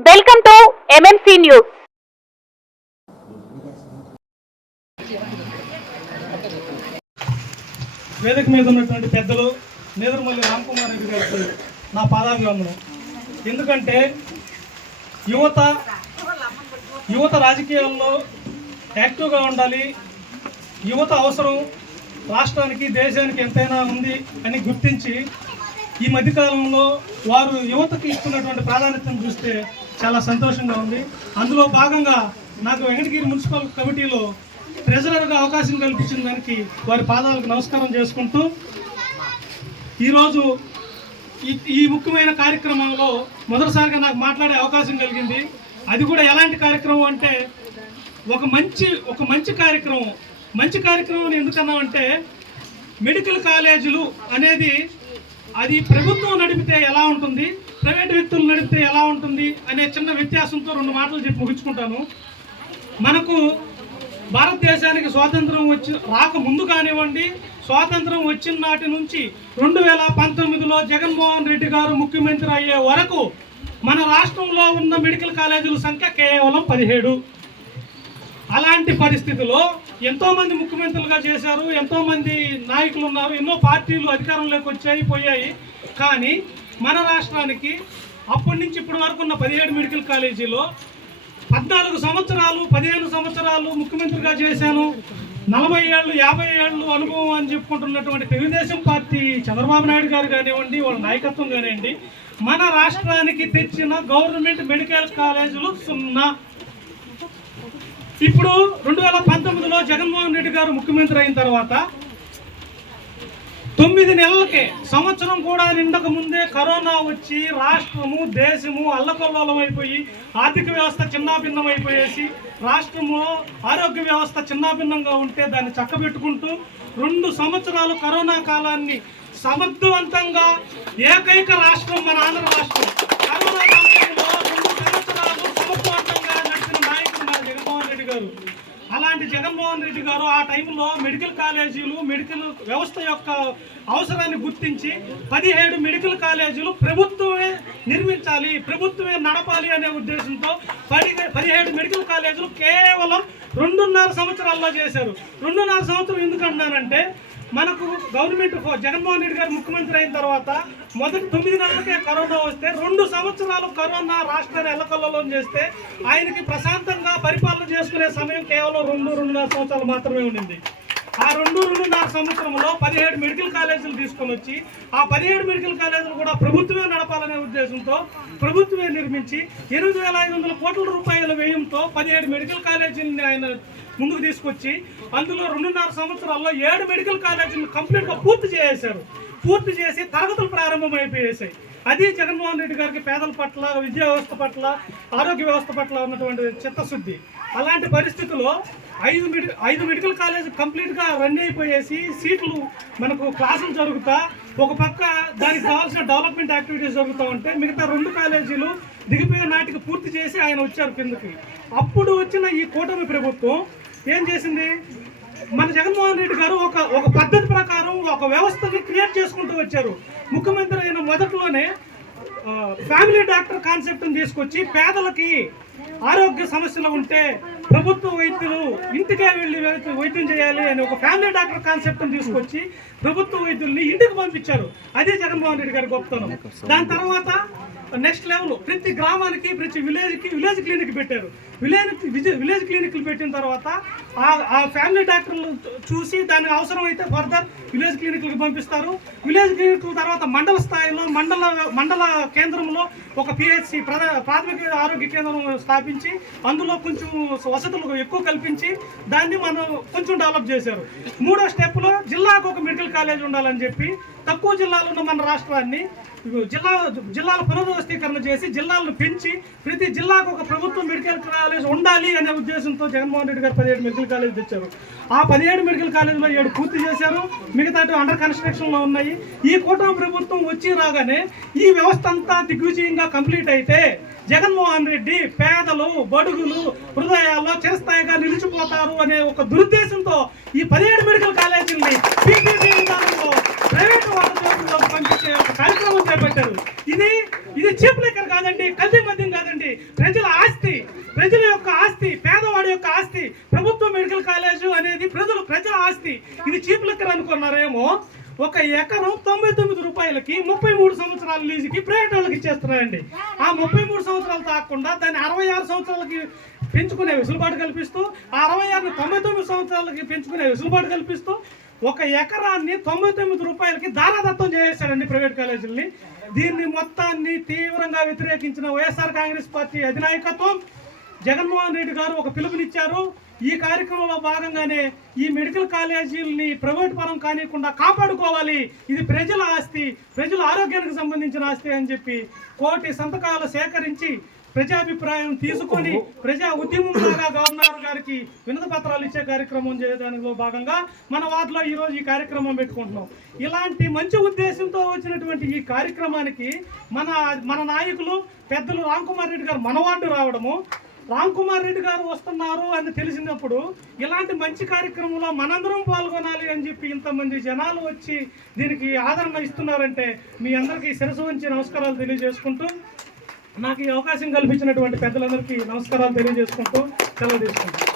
Welcome to MMC news వేదిక మీద ఉన్నటువంటి పెద్దలు నేదురుమల్లి రామ్కుమార్ రెడ్డి గారికి నా పాదాభివందనం. ఎందుకంటే యువత యువత రాజకీయాల్లో యాక్టివ్గా ఉండాలి. యువత అవసరం. రాష్ట్రానికి దేశానికి ఎంతైనా ఉంది అని గుర్తించి ఈ మధ్యకాలంలో వారు యువతకి ఇస్తున్నటువంటి ప్రాధాన్యతను చూస్తే చాలా సంతోషంగా ఉంది. అందులో భాగంగా నాకు వెంకటగిరి మున్సిపల్ కమిటీలో ట్రెజరర్గా అవకాశం కల్పించిన దానికి వారి పాదాలకు నమస్కారం చేసుకుంటూ ఈరోజు ఈ ఈ ముఖ్యమైన కార్యక్రమంలో మొదటిసారిగా నాకు మాట్లాడే అవకాశం కలిగింది. అది కూడా ఎలాంటి కార్యక్రమం అంటే ఒక మంచి ఒక మంచి కార్యక్రమం. మంచి కార్యక్రమం ఎందుకన్నామంటే మెడికల్ కాలేజీలు అనేది అది ప్రభుత్వం నడిపితే ఎలా ఉంటుంది? ప్రైవేట్ వ్యక్తులు నడిపితే ఎలా ఉంటుంది అనే చిన్న వ్యత్యాసంతో రెండు మాటలు చెప్పి ముగించుకుంటాను. మనకు భారతదేశానికి స్వాతంత్రం వచ్చి రాక ముందు కానివ్వండి స్వాతంత్రం వచ్చిన నాటి నుంచి రెండు వేల పంతొమ్మిదిలో జగన్మోహన్ రెడ్డి గారు ముఖ్యమంత్రి అయ్యే వరకు మన రాష్ట్రంలో ఉన్న మెడికల్ కాలేజీల సంఖ్య కేవలం పదిహేడు. అలాంటి పరిస్థితిలో ఎంతోమంది ముఖ్యమంత్రులుగా చేశారు ఎంతోమంది నాయకులు ఉన్నారు ఎన్నో పార్టీలు అధికారంలోకి వచ్చాయి పోయాయి. కానీ మన రాష్ట్రానికి అప్పటి నుంచి ఇప్పటి వరకు ఉన్న పదిహేడు మెడికల్ కాలేజీలో పద్నాలుగు సంవత్సరాలు పదిహేను సంవత్సరాలు ముఖ్యమంత్రిగా చేశాను. నలభై ఏళ్ళు యాభై ఏళ్ళు అనుభవం అని చెప్పుకుంటున్నటువంటి తెలుగుదేశం పార్టీ చంద్రబాబు నాయుడు గారు కానివ్వండి వాళ్ళ నాయకత్వం కానివ్వండి మన రాష్ట్రానికి తెచ్చిన గవర్నమెంట్ మెడికల్ కాలేజీలు సున్నా. ఇప్పుడు రెండు వేల పంతొమ్మిదిలో జగన్మోహన్ రెడ్డి గారు ముఖ్యమంత్రి అయిన తర్వాత తొమ్మిది నెలలకే సంవత్సరం కూడా నిండక ముందే కరోనా వచ్చి రాష్ట్రము దేశము అల్లకల్లోలం అయిపోయి ఆర్థిక వ్యవస్థ చిన్నాభిన్నం అయిపోయేసి రాష్ట్రము ఆరోగ్య వ్యవస్థ చిన్నాభిన్నంగా ఉంటే దాన్ని చక్కబెట్టుకుంటూ రెండు సంవత్సరాలు కరోనా కాలాన్ని సమర్థవంతంగా ఏకైక రాష్ట్రం మన ఆంధ్ర రాష్ట్రం. కరోనా సమయంలో రెండు సంవత్సరాలు సమర్థవంతంగా నడిచిన నాయకుడు మన జగన్మోహన్ రెడ్డి గారు. అలాంటి జగన్మోహన్ రెడ్డి గారు ఆ టైంలో మెడికల్ కాలేజీలు మెడికల్ వ్యవస్థ యొక్క అవసరాన్ని గుర్తించి పదిహేడు మెడికల్ కాలేజీలు ప్రభుత్వమే నిర్మించాలి ప్రభుత్వమే నడపాలి అనే ఉద్దేశంతో పది పదిహేడు మెడికల్ కాలేజీలు కేవలం రెండున్నర సంవత్సరాల్లో చేశారు. రెండున్నర సంవత్సరం ఎందుకంటున్నానంటే మనకు గవర్నమెంట్ జగన్మోహన్ రెడ్డి గారు ముఖ్యమంత్రి అయిన తర్వాత మొదటి తొమ్మిది నెలలకే కరోనా వస్తే రెండు సంవత్సరాలు కరోనా రాష్ట్రాన్ని ఎల్లకల్లలో చేస్తే ఆయనకి ప్రశాంతంగా పరిపాలన చేసుకునే సమయం కేవలం రెండు రెండున్నర సంవత్సరాలు మాత్రమే ఉండింది. ఆ రెండు రెండున్నర సంవత్సరంలో పదిహేడు మెడికల్ కాలేజీలు తీసుకొని వచ్చి ఆ పదిహేడు మెడికల్ కాలేజీలు కూడా ప్రభుత్వమే నడపాలనే ఉద్దేశంతో ప్రభుత్వమే నిర్మించి ఎనిమిది వేల ఐదు వందల కోట్ల రూపాయల వ్యయంతో పదిహేడు మెడికల్ కాలేజీలని ఆయన ముందుకు తీసుకొచ్చి అందులో రెండున్నర సంవత్సరాల్లో ఏడు మెడికల్ కాలేజీలు కంప్లీట్గా పూర్తి చేసేశారు. పూర్తి చేసి తరగతులు ప్రారంభమైపోయేసాయి. అది జగన్మోహన్ రెడ్డి గారికి పేదల పట్ల విద్యా వ్యవస్థ పట్ల ఆరోగ్య వ్యవస్థ పట్ల ఉన్నటువంటి చిత్తశుద్ధి. అలాంటి పరిస్థితుల్లో ఐదు మెడి ఐదు మెడికల్ కాలేజ్ కంప్లీట్గా రన్ అయిపోయేసి సీట్లు మనకు క్లాసులు జరుగుతా ఒక పక్క దానికి కావాల్సిన డెవలప్మెంట్ యాక్టివిటీస్ జరుగుతూ ఉంటే మిగతా రెండు కాలేజీలు దిగిపోయే నాటికి పూర్తి చేసి ఆయన వచ్చారు కిందకి. అప్పుడు వచ్చిన ఈ కూటమి ప్రభుత్వం ఏం చేసింది? మన జగన్మోహన్ రెడ్డి గారు ఒక ఒక పద్ధతి ప్రకారం ఒక వ్యవస్థని క్రియేట్ చేసుకుంటూ వచ్చారు. ముఖ్యమంత్రి అయిన మొదట్లోనే ఫ్యామిలీ డాక్టర్ కాన్సెప్ట్ని తీసుకొచ్చి పేదలకి ఆరోగ్య సమస్యలు ఉంటే ప్రభుత్వ వైద్యులు ఇంటికే వెళ్ళి వైద్యం చేయాలి అని ఒక ఫ్యామిలీ డాక్టర్ కాన్సెప్ట్ని తీసుకొచ్చి ప్రభుత్వ వైద్యుల్ని ఇంటికి పంపించారు. అదే జగన్మోహన్ రెడ్డి గారి గొప్పతనం. దాని తర్వాత నెక్స్ట్ లెవెల్ ప్రతి గ్రామానికి ప్రతి విలేజ్కి విలేజ్ క్లినిక్ పెట్టారు. విలేజ్ విలేజ్ క్లినిక్లు పెట్టిన తర్వాత ఆ- ఆ ఫ్యామిలీ డాక్టర్లు చూసి దానికి అవసరం అయితే ఫర్దర్ విలేజ్ క్లినిక్లకు పంపిస్తారు. విలేజ్ క్లినిక్ల తర్వాత మండల స్థాయిలో మండల మండల కేంద్రంలో ఒక పిహెచ్సి ప్రాథమిక ఆరోగ్య కేంద్రం స్థాపించి అందులో కొంచెం వసతులు ఎక్కువ కల్పించి దాన్ని మనం కొంచెం డెవలప్ చేశారు. మూడో స్టెప్లో జిల్లాకు ఒక మెడికల్ కాలేజ్ ఉండాలని చెప్పి తక్కువ జిల్లాలో ఉన్న మన రాష్ట్రాన్ని జిల్లా జిల్లాల పునర్వ్యవస్థీకరణ చేసి జిల్లాలను పెంచి ప్రతి జిల్లాకు ఒక ప్రభుత్వ మెడికల్ కాలేజ్ ఉండాలి అనే ఉద్దేశంతో జగన్మోహన్ రెడ్డి గారు పదిహేడు మెడికల్ కాలేజ్ తెచ్చారు. ఆ పదిహేడు మెడికల్ కాలేజీలో ఏడు పూర్తి చేశారు. మిగతా అండర్ కన్స్ట్రక్షన్లో ఉన్నాయి. ఈ కూటమి ప్రభుత్వం వచ్చి రాగానే ఈ వ్యవస్థ అంతా దిగ్విజయంగా కంప్లీట్ అయితే జగన్మోహన్ రెడ్డి పేదలు బడుగులు హృదయాల్లో చిరస్థాయిగా నిలిచిపోతారు అనే ఒక దురుద్దేశంతో ఈ పదిహేడు మెడికల్ కాలేజీని పీపీసీ విధానంలో ప్రైవేట్ వాళ్ళ పంపించే ఒక కార్యక్రమం చేపట్టారు. ఇది ఇది చీప్ లెక్కర్ కాదండి కల్తీ మద్యం కాదండి. ప్రజల ఆస్తి ప్రజల యొక్క ఆస్తి పేదవాడి యొక్క ఆస్తి ప్రభుత్వ మెడికల్ కాలేజు అనేది ప్రజలు ప్రజల ఆస్తి. ఇది చీప్ లెక్కర్ అనుకున్నారేమో ఒక ఎకరం తొంభై తొమ్మిది రూపాయలకి ముప్పై మూడు సంవత్సరాల లీజుకి ప్రైవేట్ వాళ్ళకి ఇచ్చేస్తున్నారండి. ఆ ముప్పై మూడు సంవత్సరాలు తాకుండా దాన్ని అరవై ఆరు సంవత్సరాలకి పెంచుకునే వెసులుబాటు కల్పిస్తూ ఆ అరవై ఆరుని తొంభై తొమ్మిది సంవత్సరాలకి పెంచుకునే వెసులుబాటు కల్పిస్తూ ఒక ఎకరాన్ని తొంభై తొమ్మిది రూపాయలకి దారాదత్తం చేసేసాడండి ప్రైవేట్ కాలేజీలని. దీన్ని మొత్తాన్ని తీవ్రంగా వ్యతిరేకించిన వైఎస్ఆర్ కాంగ్రెస్ పార్టీ అధినాయకత్వం జగన్మోహన్ రెడ్డి గారు ఒక పిలుపునిచ్చారు. ఈ కార్యక్రమంలో భాగంగానే ఈ మెడికల్ కాలేజీలని ప్రైవేట్ పరం కానియకుండా కాపాడుకోవాలి. ఇది ప్రజల ఆస్తి ప్రజల ఆరోగ్యానికి సంబంధించిన ఆస్తి అని చెప్పి కోటి సంతకాలు సేకరించి ప్రజాభిప్రాయం తీసుకొని ప్రజా ఉద్యమంలాగా గవర్నర్ గారికి వినత పత్రాలు ఇచ్చే కార్యక్రమం చేయడానిలో భాగంగా మన వార్డులో ఈరోజు ఈ కార్యక్రమం పెట్టుకుంటున్నాం. ఇలాంటి మంచి ఉద్దేశంతో వచ్చినటువంటి ఈ కార్యక్రమానికి మన మన నాయకులు పెద్దలు రామ్ కుమార్ రెడ్డి గారు మన వార్డు రావడము. రామ్ కుమార్ రెడ్డి గారు వస్తున్నారు అని తెలిసినప్పుడు ఇలాంటి మంచి కార్యక్రమంలో మనందరం పాల్గొనాలి అని చెప్పి ఇంతమంది జనాలు వచ్చి దీనికి ఆదరణ ఇస్తున్నారంటే మీ అందరికీ శిరసు వంచి నమస్కారాలు తెలియజేసుకుంటూ నాకు ఈ అవకాశం కల్పించినటువంటి పెద్దలందరికీ నమస్కారాలు తెలియజేసుకుంటూ సెలవు తీసుకుంటాను